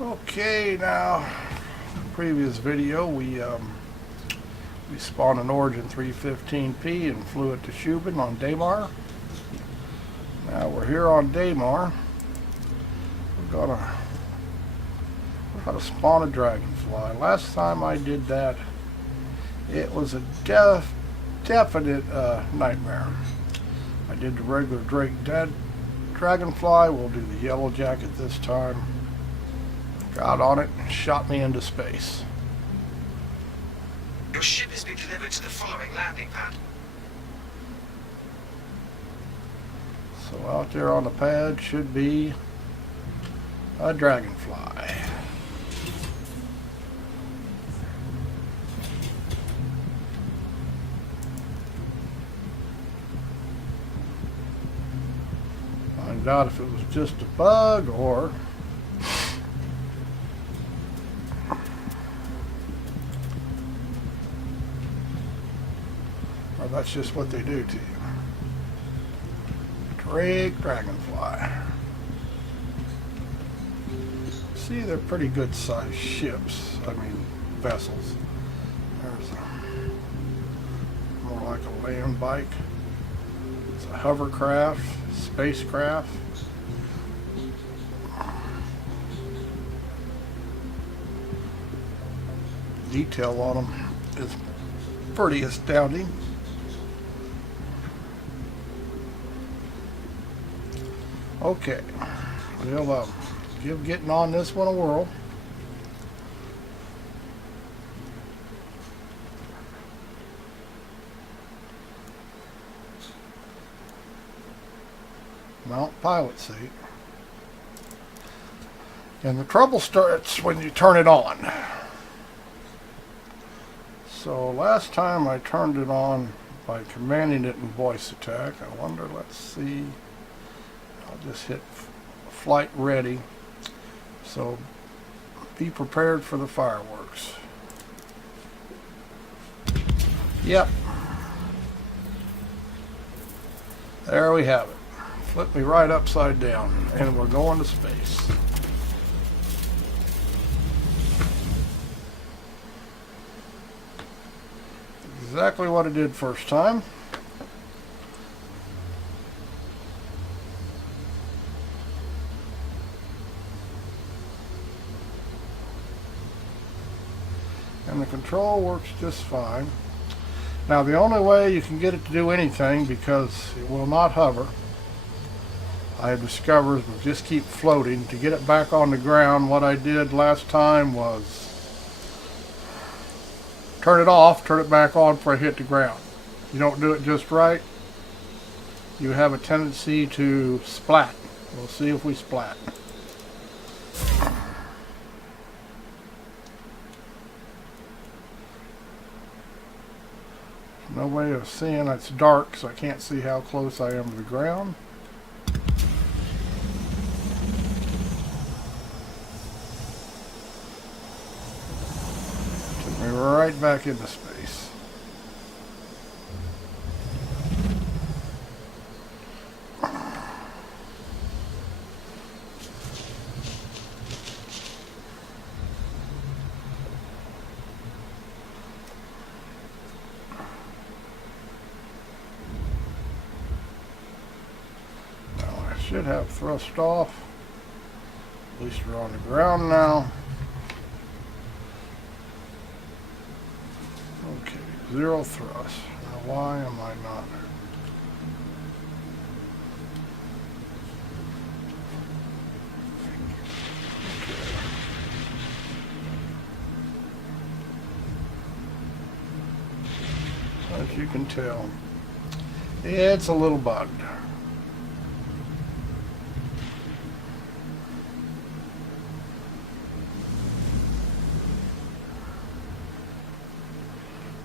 Okay, now, previous video we spawned an Origin 315P and flew it to Shubin on Daymar. Now we're here on Daymar. We're gonna spawn a Dragonfly. Last time I did that, it was a definite nightmare. I did the regular Drake Dragonfly. We'll do the Yellow Jacket this time. Got on it and shot me into space. Your ship has been delivered to the following landing pad. So out there on the pad should be a Dragonfly. Find out if it was just a bug or that's just what they do to you. Drake Dragonfly. See, they're pretty good sized ships. I mean, vessels. There's more like a land bike. It's a hovercraft, spacecraft. Detail on them is pretty astounding. Okay, we'll give getting on this one a whirl. Mount pilot seat. And the trouble starts when you turn it on. So last time I turned it on by commanding it in voice attack. I wonder, let's see. I'll just hit flight ready. So be prepared for the fireworks. Yep. There we have it. Flip me right upside down and we're going to space. Exactly what it did first time. And the control works just fine. Now the only way you can get it to do anything, because it will not hover, I have discovered is just keep floating. To get it back on the ground, what I did last time was turn it off, turn it back on before I hit the ground. You don't do it just right, you have a tendency to splat. We'll see if we splat. No way of seeing, it's dark, so I can't see how close I am to the ground. Took me right back into space. Should have thrust off. At least we're on the ground now. Okay, zero thrust. Now why am I not? Okay. As you can tell, it's a little bugged.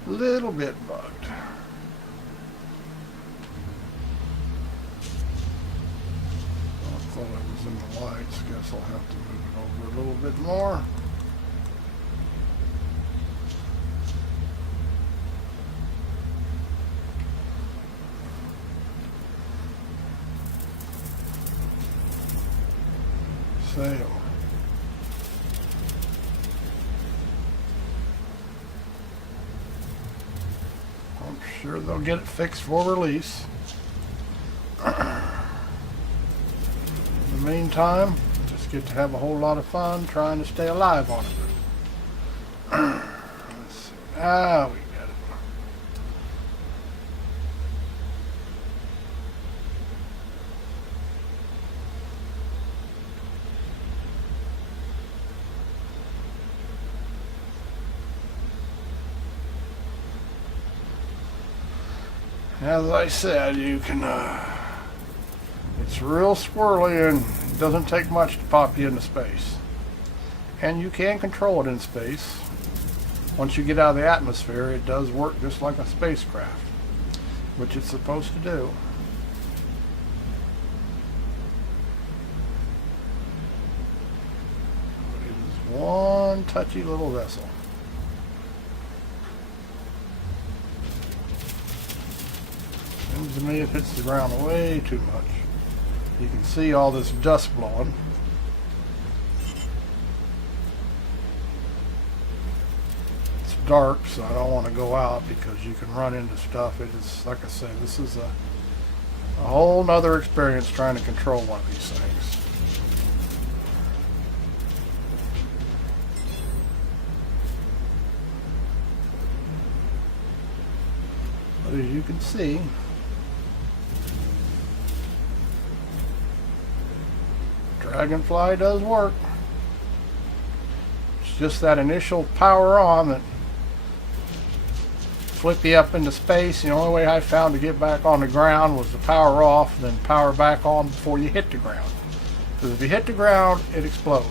Little bit bugged. I thought it was in the lights. Guess I'll have to move it over a little bit more. Sail. Sure they'll get it fixed for release. In the meantime, just get to have a whole lot of fun trying to stay alive on it. Let's see. Ah, we got it. As I said, you can, it's real swirly and it doesn't take much to pop you into space. And you can control it in space. Once you get out of the atmosphere, it does work just like a spacecraft, which it's supposed to do. But it is one touchy little vessel. Seems to me it hits the ground way too much. You can see all this dust blowing. It's dark, so I don't want to go out because you can run into stuff. It is, like I said, this is a whole nother experience trying to control one of these things. But as you can see, Dragonfly does work. It's just that initial power on that flip you up into space. The only way I found to get back on the ground was to power off, then power back on before you hit the ground. Because if you hit the ground, it explodes.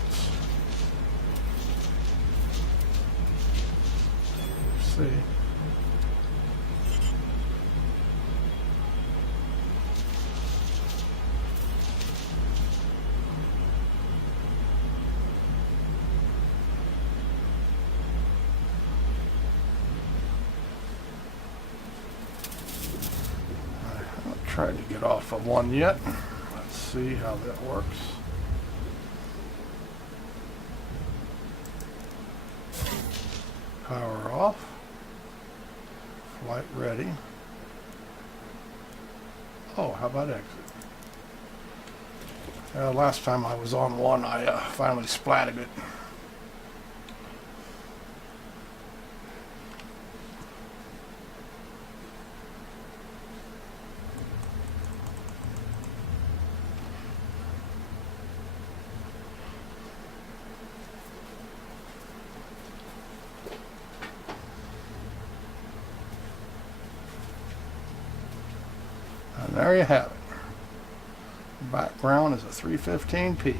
Let's see. Tried to get off of one yet. Let's see how that works. Power off. Flight ready. Oh, how about exit? Last time I was on one, I finally splatted it. And there you have it. Background is a 315P.